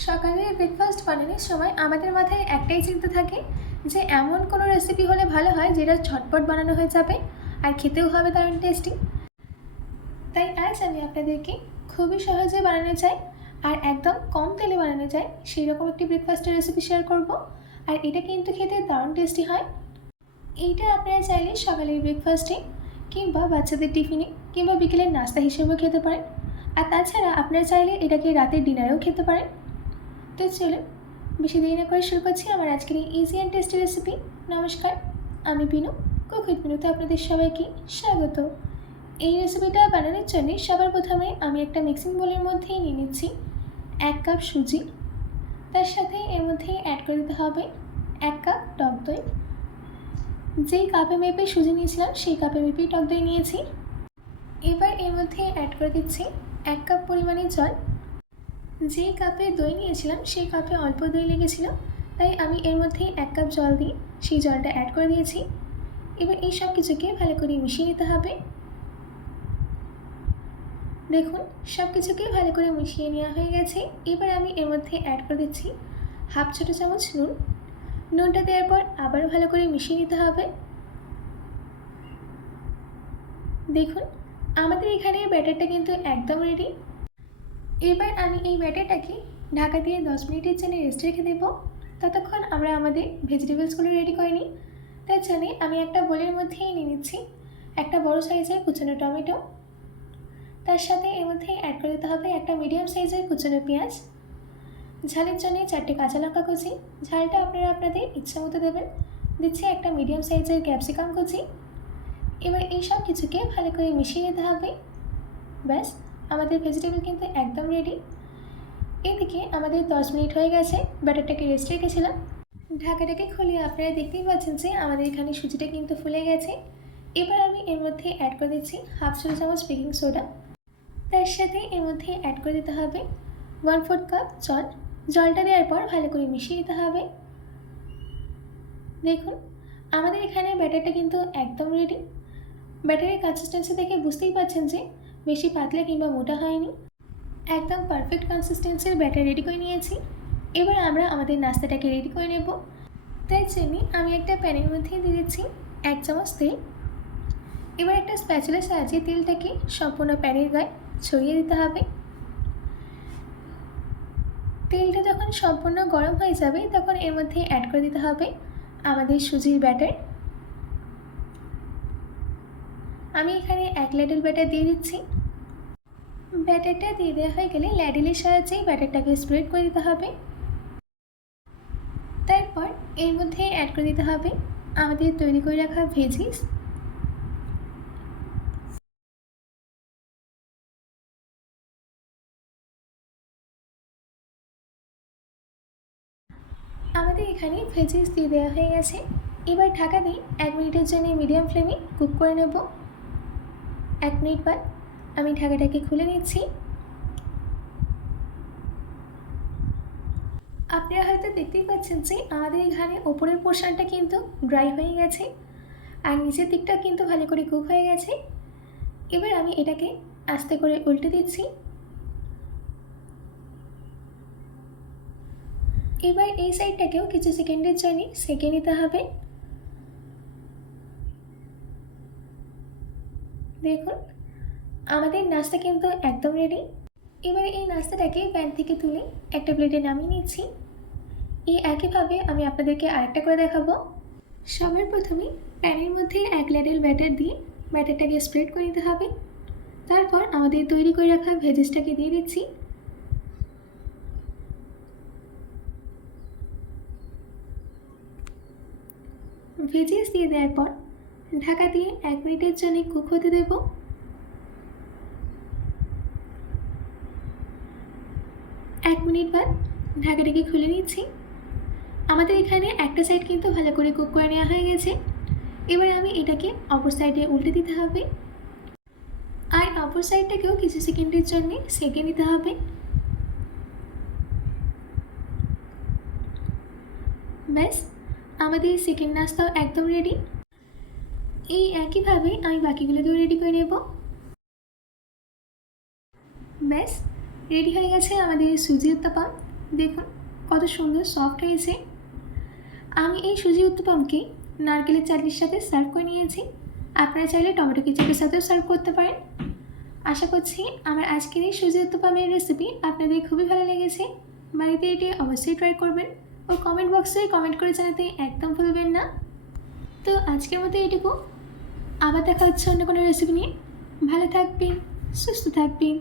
সকালের ব্রেকফাস্ট বানানোর সময় আমাদের মাথায় একটাই চিন্তা থাকে যে এমন কোনো রেসিপি হলে ভালো হয় যেটা ঝটপট বানানো হয়ে যাবে আর খেতেও হবে দারুণ টেস্টি। তাই আজ আমি আপনাদেরকে খুবই সহজে বানানো যায় আর একদম কম তেলে বানানো যায় সেই রকম একটি ব্রেকফাস্টের রেসিপি শেয়ার করব। আর এটা কিন্তু খেতে দারুণ টেস্টি হয়। এইটা আপনারা চাইলে সকালের ব্রেকফাস্টে কিংবা বাচ্চাদের টিফিনে কিংবা বিকেলের নাস্তা হিসেবেও খেতে পারেন। আর তাছাড়া আপনারা চাইলে এটাকে রাতের ডিনারেও খেতে পারেন। তো চলুন বেশি দেরি না করে শুরু করছি আমার আজকের এই ইজি অ্যান্ড টেস্টি রেসিপি। নমস্কার, আমি বিনু, কুক উইথ বিনুতে আপনাদের সবাইকে স্বাগত। এই রেসিপিটা বানানোর জন্য সবার প্রথমে আমি একটা মিক্সিং বোলের মধ্যেই নিয়ে নিচ্ছি 1 কাপ সুজি। তার সাথে এর মধ্যে অ্যাড করে দিতে হবে 1 কাপ টক দই। যেই কাপে মেপে সুজি নিয়েছিলাম সেই কাপে মেপেই টক দই নিয়েছি। এবার এর মধ্যে অ্যাড করে দিচ্ছি 1 কাপ পরিমাণে জল। যেই কাপে দই নিয়েছিলাম সেই কাপে অল্প দই লেগেছিল, তাই আমি এর মধ্যে 1 কাপ জল দিয়ে সেই জলটা অ্যাড করে দিয়েছি। এবার এই সব কিছুকে ভালো করে মিশিয়ে নিতে হবে। দেখুন সব কিছুকে ভালো করে মিশিয়ে নেওয়া হয়ে গেছে। এবার আমি এর মধ্যে অ্যাড করে দিচ্ছি হাফ ছোটো চামচ নুন। নুনটা দেওয়ার পর আবারও ভালো করে মিশিয়ে নিতে হবে। দেখুন আমাদের এখানে ব্যাটারটা কিন্তু একদম রেডি। এবার আমি এই ব্যাটারটাকে ঢাকা দিয়ে 10 মিনিটের জন্য রেস্ট রেখে দেবো। ততক্ষণ আমরা আমাদের ভেজিটেবলসগুলো রেডি করে নিই। তার জন্যে আমি একটা বোলের মধ্যেই নিয়ে নিচ্ছি একটা বড় সাইজের কুচনো টমেটো। তার সাথে এর মধ্যে অ্যাড করে দিতে হবে একটা মিডিয়াম সাইজের কুচনো পেঁয়াজ। ঝালের জন্য 4টে কাঁচা লঙ্কা কুচি, ঝালটা আপনারা আপনাদের ইচ্ছা মতো দেবেন। দিচ্ছি একটা মিডিয়াম সাইজের ক্যাপসিকাম কুচি। এবার এই সব কিছুকে ভালো করে মিশিয়ে নিতে হবে। ব্যাস, আমাদের ভেজিটেবল কিন্তু একদম রেডি। এদিকে আমাদের 10 মিনিট হয়ে গেছে, ব্যাটারটাকে রেস্ট রেখেছিলাম। ঢাকাটাকে খুলে আপনারা দেখতেই পাচ্ছেন যে আমাদের এখানে সুজিটা কিন্তু ফুলে গেছে। এবার আমি এর মধ্যে অ্যাড করে দিচ্ছি হাফ ছোটো চামচ বেকিং সোডা। তার সাথে এর মধ্যে অ্যাড করে দিতে হবে 1/4 কাপ জল। জলটা দেওয়ার পর ভালো করে মিশিয়ে দিতে হবে। দেখুন আমাদের এখানে ব্যাটারটা কিন্তু একদম রেডি। ব্যাটারের কনসিস্টেন্সি দেখে বুঝতেই পারছেন যে বেশি পাতলা কিংবা মোটা হয়নি, একদম পারফেক্ট কনসিস্টেন্সির ব্যাটার রেডি করে নিয়েছি। এবার আমরা আমাদের নাস্তাটাকে রেডি করে নেব। তাই জন্যে আমি একটা প্যানের মধ্যে দিয়ে দিচ্ছি 1 চামচ তেল। এবার একটা স্প্যাচুলার সাহায্যে তেলটাকে সম্পূর্ণ প্যানের গায়ে ছড়িয়ে দিতে হবে। তেলটা যখন সম্পূর্ণ গরম হয়ে যাবে তখন এর মধ্যে অ্যাড করে দিতে হবে আমাদের সুজির ব্যাটার। আমি এখানে 1 ল্যাডেল ব্যাটার দিয়ে দিচ্ছি। ব্যাটারটা দিয়ে দেওয়া হয়ে গেলে ল্যাডেলের সাহায্যেই ব্যাটারটাকে স্প্রেড করে দিতে হবে। তারপর এর মধ্যে অ্যাড করে দিতে হবে আমাদের তৈরি করে রাখা ভেজিস। আমাদের এখানে ভেজিস দিয়ে দেওয়া হয়ে গেছে। এবার ঢাকা দিয়ে 1 মিনিটের জন্য মিডিয়াম ফ্লেমে কুক করে নেব। 1 মিনিট বাদ আমি ঢাকাটাকে খুলে নিচ্ছি। আপনারা হয়তো দেখতেই পাচ্ছেন যে আমাদের এখানে ওপরের পোর্শনটা কিন্তু ড্রাই হয়ে গেছে আর নিচের দিকটা কিন্তু ভালো করে কুক হয়ে গেছে। এবার আমি এটাকে আস্তে করে উল্টে দিচ্ছি। এবার এই সাইডটাকেও কিছু সেকেন্ডের জন্য সেঁকে নিতে হবে। দেখুন আমাদের নাস্তা কিন্তু একদম রেডি। এবার এই নাস্তাটাকে প্যান থেকে তুলে একটা প্লেটে নামিয়ে নিচ্ছি। এই একইভাবে আমি আপনাদেরকে আরেকটা করে দেখাবো। সবার প্রথমে প্যানের মধ্যে 1 ল্যাডেল ব্যাটার দিয়ে ব্যাটারটাকে স্প্রেড করে নিতে হবে। তারপর আমাদের তৈরি করে রাখা ভেজিসটাকে দিয়ে দিচ্ছি। ভেজিস দিয়ে দেওয়ার পর ঢাকা দিয়ে 1 মিনিটের জন্য কুক হতে দেব। 1 মিনিট বাদ ঢাকাটাকে খুলে নিচ্ছি। আমাদের এখানে একটা সাইড কিন্তু ভালো করে কুক করে নেওয়া হয়ে গেছে। এবার আমি এটাকে অপর সাইডে উল্টে দিতে হবে আর অপর সাইডটাকেও কিছু সেকেন্ডের জন্য সেঁকে নিতে হবে। ব্যাস, আমাদের সেকেন্ড নাস্তাও একদম রেডি। এই একইভাবে আমি বাকিগুলোকেও রেডি করে নেব। ব্যাস, রেডি হয়ে গেছে আমাদের সুজি উত্তাপা। দেখুন কত সুন্দর সফট হয়েছে। আমি এই সুজি উত্তপমকে নারকেলের চাটনির সাথে সার্ভ করে নিয়েছি। আপনারা চাইলে টমেটো কেচাপের সাথেও সার্ভ করতে পারেন। আশা করছি আমার আজকের এই সুজি উত্তপমের রেসিপি আপনাদের খুবই ভালো লেগেছে। বাড়িতে এটি অবশ্যই ট্রাই করবেন ও কমেন্ট বক্সে কমেন্ট করে জানাতে একদম ভুলবেন না। তো আজকের মতো এটুকু, আবার দেখা হচ্ছে অন্য কোনো রেসিপি নিয়ে। ভালো থাকবেন, সুস্থ থাকবেন।